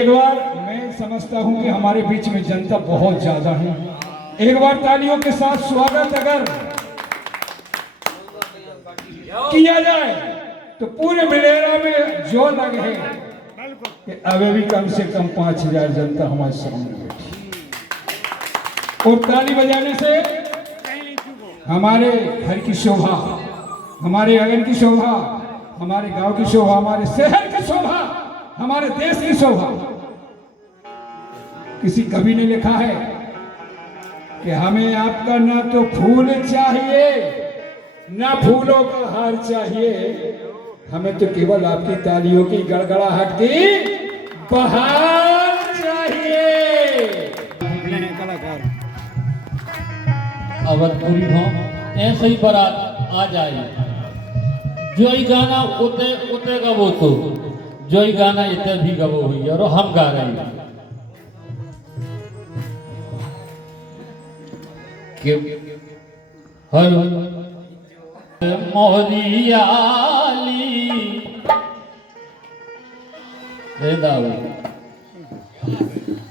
एक बार मैं समझता हूं कि हमारे बीच में जनता बहुत ज्यादा है। एक बार तालियों के साथ स्वागत अगर किया जाए तो पूरे बिलेरा में जो लग है कि अभी भी कम से कम 5000 जनता हमारे सामने बैठी और ताली बजाने से हमारे घर की शोभा, हमारे आंगन की शोभा, हमारे गांव की शोभा, हमारे शहर की शोभा, हमारे देश की शोभा। किसी कवि ने लिखा है कि हमें आपका ना तो फूल चाहिए ना फूलों का हार चाहिए, हमें तो केवल आपकी तालियों की गड़गड़ाहट की बहार चाहिए। कलाकार अवधपुरी हो ऐसे ही बारात आ जाए, जो ही गाना उते उते गवो तो जो ही गाना इतने भी गवो हुई और हम गा रहे हैं कि हर मोहरियाली दाऊ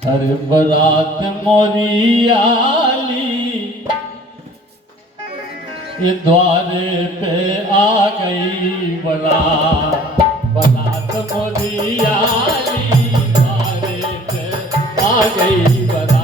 हर बारात मोहरियाली ये द्वारे पे आ गई बारात मोहरियाली, द्वारे पे आ गई बारात।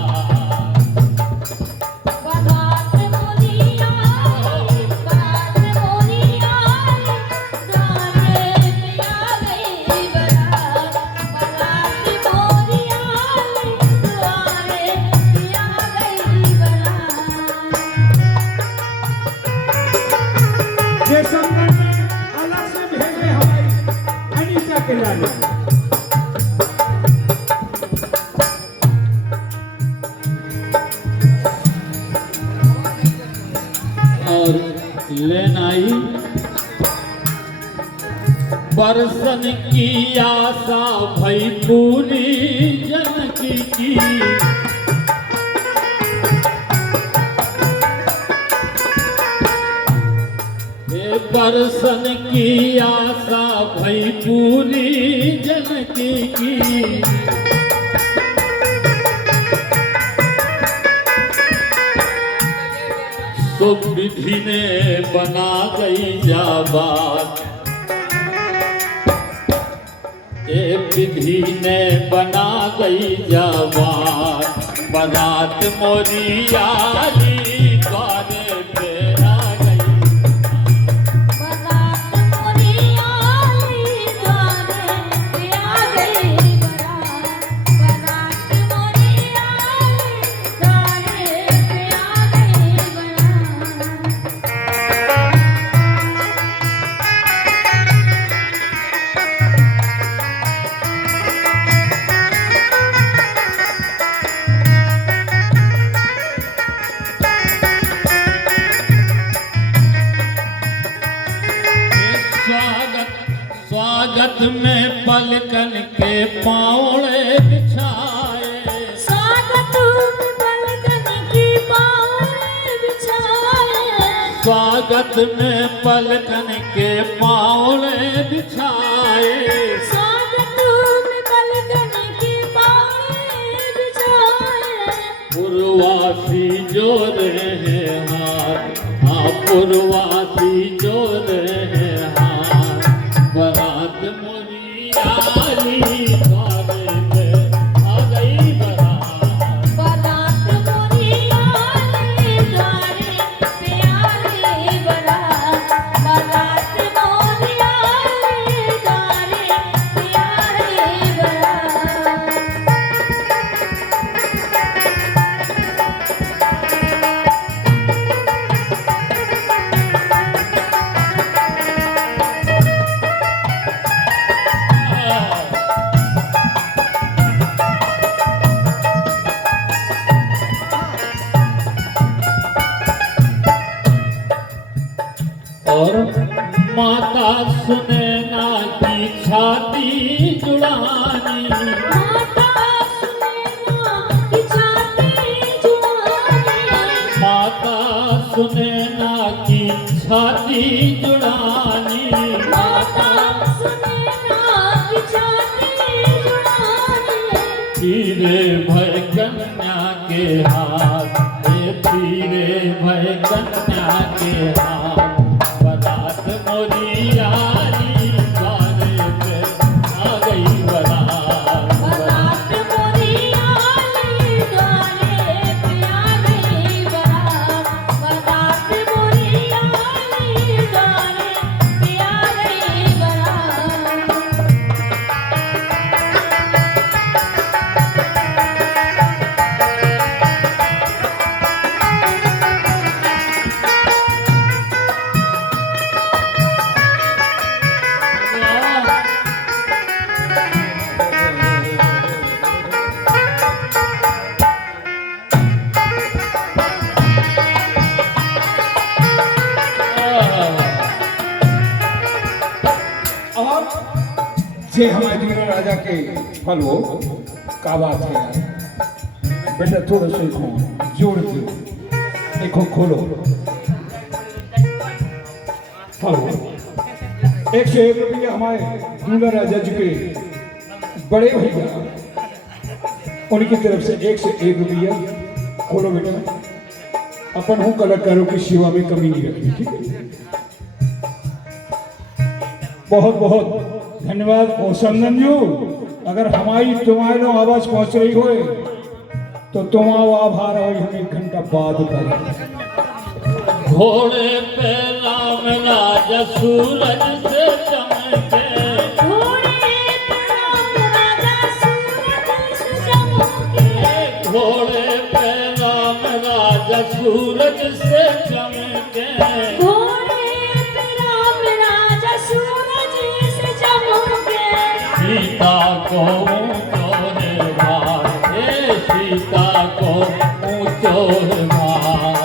अलग से भेजे हमारी अनीता के लाने और लेन आई बरसन की आशा भई पूरी जनकी की, बरसन की आशा भई पूरी जनकी की। तो विधि ने बना गई जाबात, ए विधि ने बना गई जाबात, बारात मोहरियाली द्वारे पे आ गई। स्वागत में पलकन के पाँवड़े बिछाए, स्वागत में पलकन के पाँवड़े बिछाए, स्वागत में पलकन के पाँवड़े बिछाए, स्वागत में पलकन के पाँवड़े बिछाए। पुरवासी जो रहे हाथ, हाँ पुरवासी जो रहे हाथ, बारात मोहरियाली द्वारे पे आ गई बारात। बारात मोहरियाली द्वारे पे आ गई बारात, बारात मोहरियाली द्वारे पे आ गई बारात। और माता सुनैना की छाती जुड़ानी, माता सुनैना की छाती जुड़ानी, माता सुनैना की छाती जुड़ानी, माता सुनैना की छाती जुड़ानी। फिरे भय कन्या के हाथ, ये फिरे भय कन्या के हाथ। बारात मोरी यारी द्वारे पे आ गई बारात। बारात मोरी आली द्वारे पे आ गई बारात। बारात मोरी आली द्वारे पे आ गई बारात। और जे हमारे दूल्हा राजा के फल हो का बात है यार। बेटा थोड़ा सा इसको जोड़ दो, देखो खोलो फल हो। 101 रुपया हमारे दूल्हा राजा जी के बड़े भैया उनकी तरफ से 101 रुपया खोलो बेटा। अपन हूँ कलाकारों की सेवा में कमी नहीं रखी, ठीक है। बहुत बहुत धन्यवाद। और संदन जी, अगर हमारी तुम्हारे लो आवाज पहुंच रही हो तो तुम आभार हो, हम 1 घंटा बाद करें। घोड़े पे राम राजा सूरज से चमके, घोड़े पे राम राजा सूरज से चमके। घोड़े पे राम राजा सूरज से चमके। घोड़े पे राम राजा सूरज से चमके। सीता को ऊंचोरे मार, हे सीता को ऊंचोरे मार।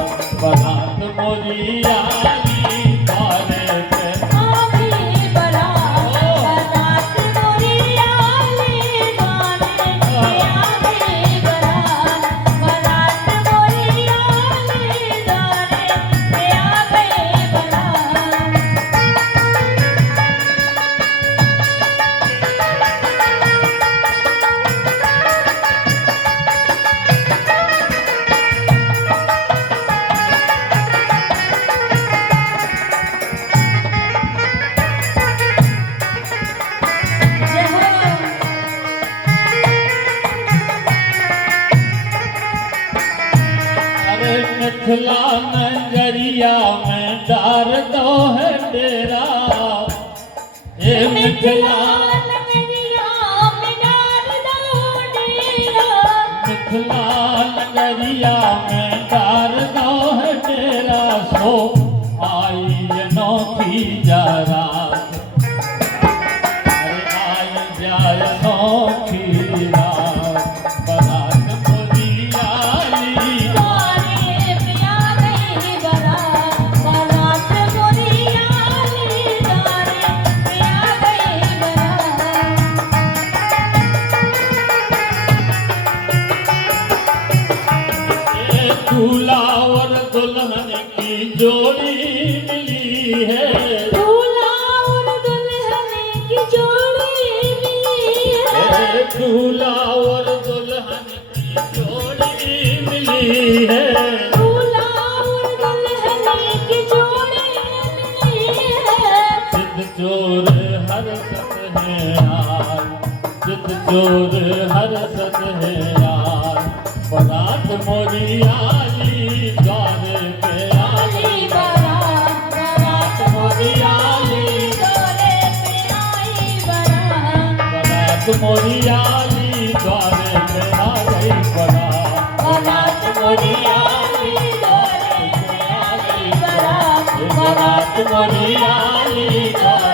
बारात मोरी आली द्वारे पे आ गई बारात। बारात मोरी आली द्वारे पे आ गई बारात। बारात मोरी आली द्वारे पे आ गई बारात। जय हो। अरे मिथिला नगरिया में डार दो है डेरा, ये मिथिला नगरिया में डार दो डेरा। मिथिला नगरिया में डार दो है डेरा। सो आई ये नौकी जरा, अरे आई जाए नौकी रात। बारात मोरी आली द्वारे पे आ गई बारात। बारात मोरी आली द्वारे पे आ गई बारात। ये दूल्हा और दुल्हन की जोड़ी मिली है। दूल्हा और दुल्हन की जोड़ी मिली है। ये दूल्हा और दुल्हन की जोड़ी मिली है। दूल्हा और दुल्हन की जोड़ी मिली है। सिद्ध चोर हर सत है यार, सिद्ध चोर हर सत है यार। बारात मोरी आली द्वारे पे आली आई बारात। बारात मोरी आली द्वारे पे आई बारात। बारात मोरी आली द्वारे पे आ गई बारात। बारात मोरी आली द्वारे पे आ गई बारात। बारात मोरी आली द्वारे